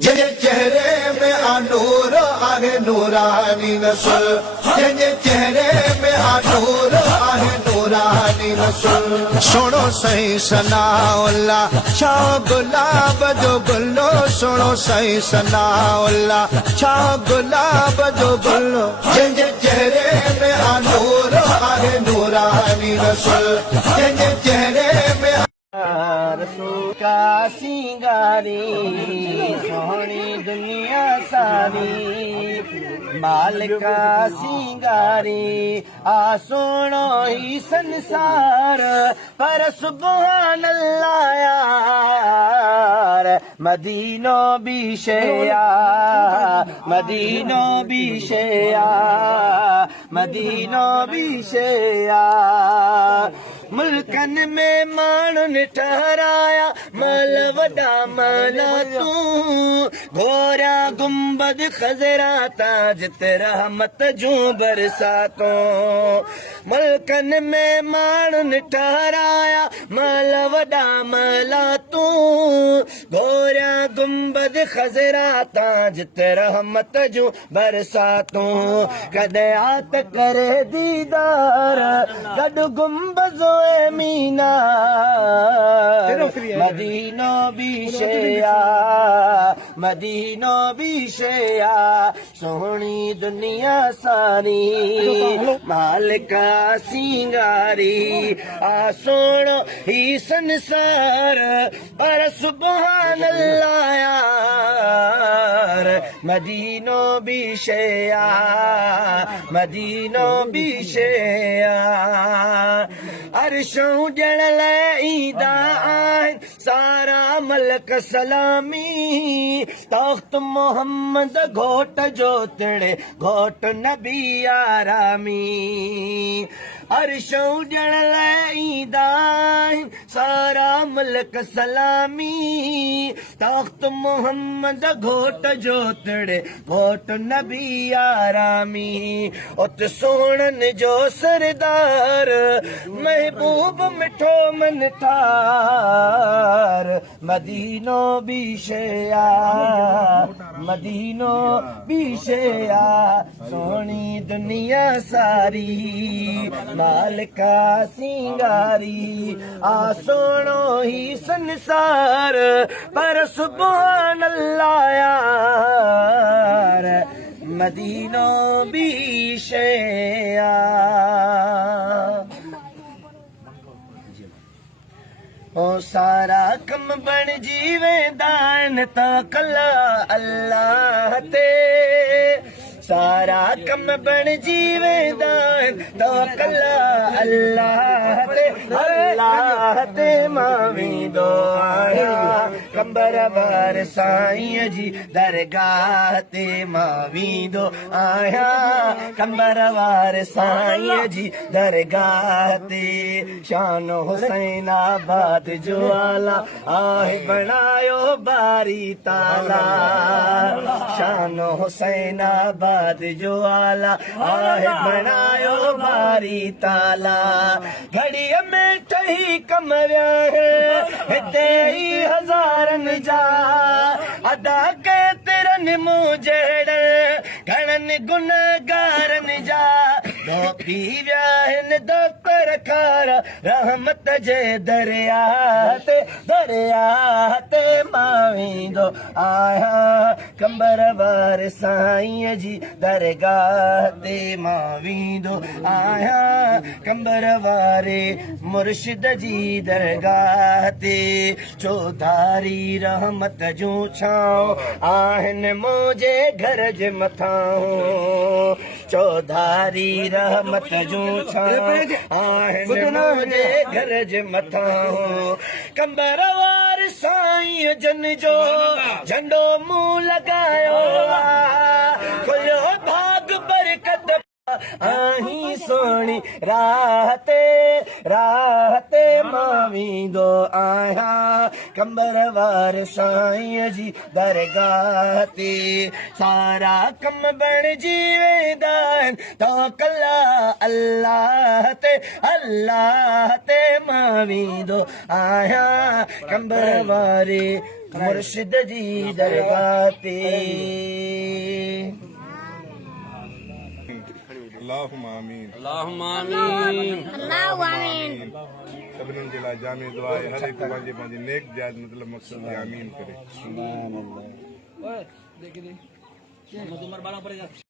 जंहिंजे चेहरे में आनूर आहे नूरानी नस्ल जंहिंजे चेहरे में आनूर आहे नूरानी नस्ल सुनो सही सनाउल्ला शाह गुलाब जो गुल्लो सुनो सही सनाउल्ला शाह गुलाब जो गुल्लो जंहिंजे चेहरे में आनूर आहे नूरानी नस्ल जंहिंजे चेहरे में रसूल का सिंगारी सोहनी दुनिया सारी माल का सिंगारी आ सोनो ही संसार पर सुबहान अल्लाह यार मदीनो बिशया मदीनो बिशया मदीनो बिशया मुल्कन में माण्हुनि ठहराया मल वॾा मना तूं घोरा गुंबद खज़रा ताज रहमत जूं बरसातों मुल्कन में माण्हुनि ठहराया मल वॾा मला तूं घोरा गुंबद खज़रा ताज रहमत जूं बरसातों कॾहिं आत करे दीदार गॾु गुंबज़ मीना मदीनो बिशया मदीनो बिशया सोहनी दुनिया सारी मालिका सिंगारी आ सोनो ही संसार पर सुबहान अल्लाह यार मदीनो बिशया मदीनो बिशया अर्शों जण ईदा आहिन सारा मलक सलामी तख्त मोहम्मद घोट जो तिड़े घोट नबी आरामी अर्शों जण ईदा आहिन सारा मलक सलामी तख्त मोहम्मद घोट जो तिड़े घोट नबी आरामी उत सोहणन जो सरदार महबूब मिठो मन ठार मदीनो बिशया मदीनो बिशया सोहनी दुनिया सारी मालिका सिंगारी आ सोनो ही संसार पर सुबहान अल्लाह यार मदीनो बिशया ओ सारा कम बन जीवेंदान तकला अल्लाह ते सारा कम बन जीवेंदान तकला अल्लाह ते मावी दो आया कंबर बार साईं जी दरगाह ते मावी दो आया कंबर वार साईं जी दरगाह ते शान हुसैन आबाद जो आला आहे बनायो बारी ताला शान हुसैन आबाद जो आला आहे बनायो बारी ताला घड़ीअ में ठही कमरिया हिते ई हज़ारनि जा अदा के तिरनि मूं जहिड़े घणनि गुनहगारनि जा पी विया आहिनि दफ़्तर खारा रहमत जे दरिया ते मां वेंदो आहियां कंबर वार साईं जी दरगाह ते मां वेंदो आहियां कंबर वारे मुर्शिद जी दरगाह ते चौधारी रहमत जूं छांव आहिनि मुंहिंजे घर जे मथां चौधारी रहमत जूं छांव आहिनि मुंहिंजे घर जे मथां कंबर वार साईं जन जो झंडो मुंहुं लॻायो खुलियो भाग बरकत आही सोनी राह ते मां वेंदो आहियां कंबर वार साईं जी दरगाह ते सारा कम बणिजी वेंदा आहिनि तवकला अल्लाह ते मां वेंदो आहियां कंबर वारे मुर्शिद जी दरगाह ते अल्लाहुम्मा आमीन अल्लाहुम्मा आमीन सभिनीनि जे लाइ जामी दुआ आहे हर हिकु पंहिंजे पंहिंजे नेक जायज़ मतिलबु मक़सद खे आमीन करे सुभान अल्लाह